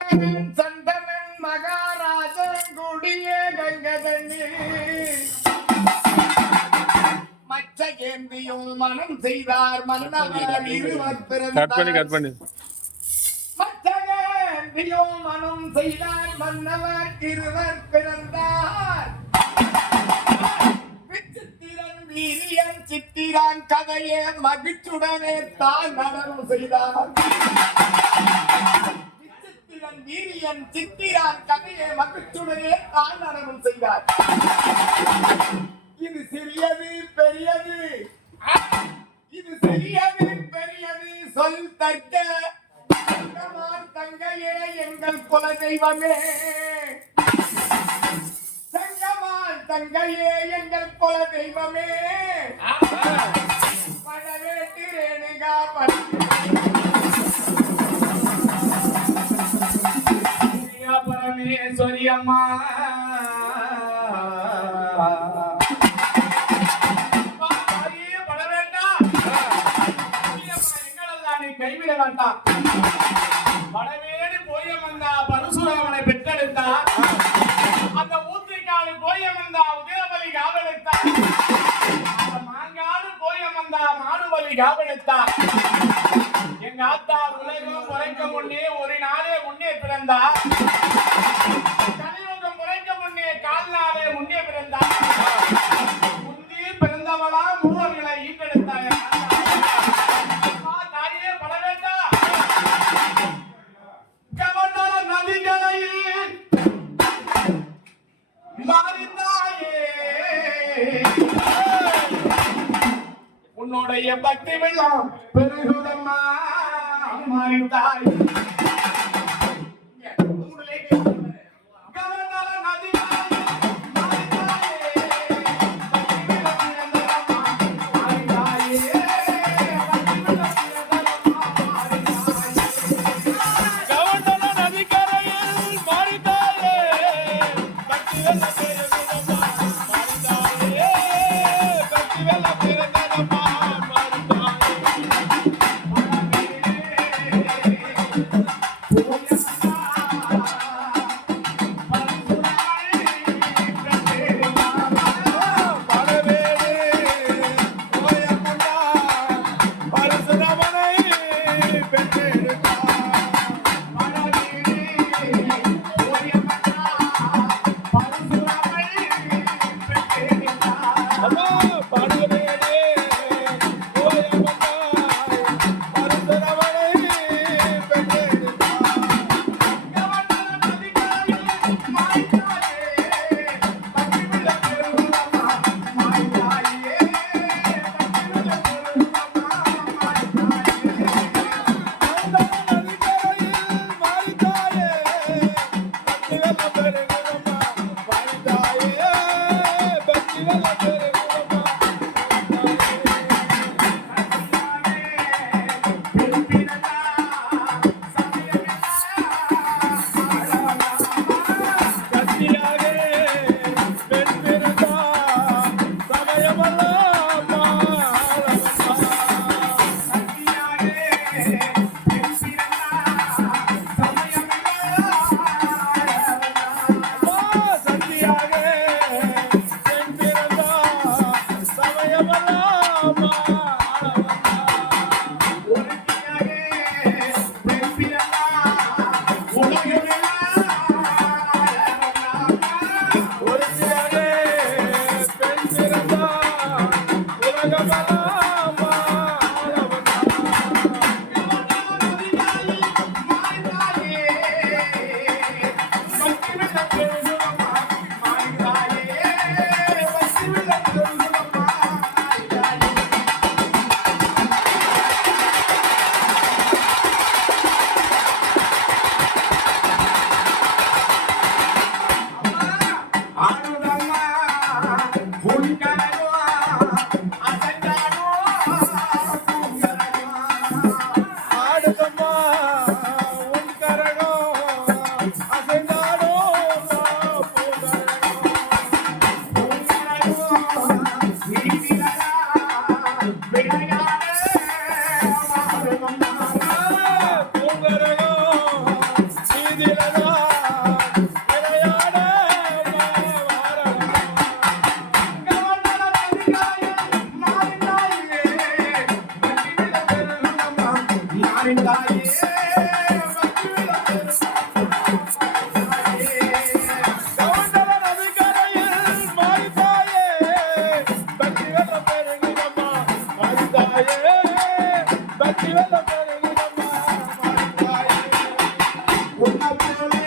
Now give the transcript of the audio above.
சந்தனன் மகாராஜன் குடிய கங்கதண்ணி மச்ச கேந்தியும் மனம் செய்தார் மன்னவர் இருவர் பிறந்தார். மச்ச கேந்தியும் மனம் செய்தார் மன்னவர் இருவர் பிறந்தார். விசித்திரன் வீரியன் சித்திரான் கதையே மகிழ்ச்சுடனே தான் நடனம் செய்தார். வீரியன் சித்திரான் கதையை மகிழ்ச்சுடனே தான் நடனம் செய்தார். இது சிறியது பெரியது, இது சிறியது பெரியது சொல் தக்க தங்கையே எங்கள் குல தெய்வமே. தங்கமால் தங்கையே எங்கள் குல தெய்வமே. பழவேட்டு ரேணுகா பரமேஸ்வரி அம்மா பட வேண்டாம், எங்களெல்லாம் நீ கைவிட வேண்டாம். படவேடு போயமந்தா பரசுராமனை பெற்றெடுத்தா, அந்த ஊத்திக்காடு போயமந்தா உதயபலி காவெடுத்தா, அந்த மாங்காடு போயமந்தா மாடுபலி காவெடுத்தா. எங்க ஆத்தா உலகம் குறைக்க முன்னே ஒரு நாளே முன்னே பிறந்தா, கலியுகம் குறைக்க முன்னே கால் நாளே முன்னே பிறந்தா. முந்தி பிறந்தவளா முருகர்களை ஈட்டெடுத்தாய தாயே பட வேண்டாம். கவர்ந்தர நதிகளையில் மாறித்தாயே, உன்னுடைய பக்தி வெள்ளம் பெருகுதம்மா மாறித்தாய். உன்னை போல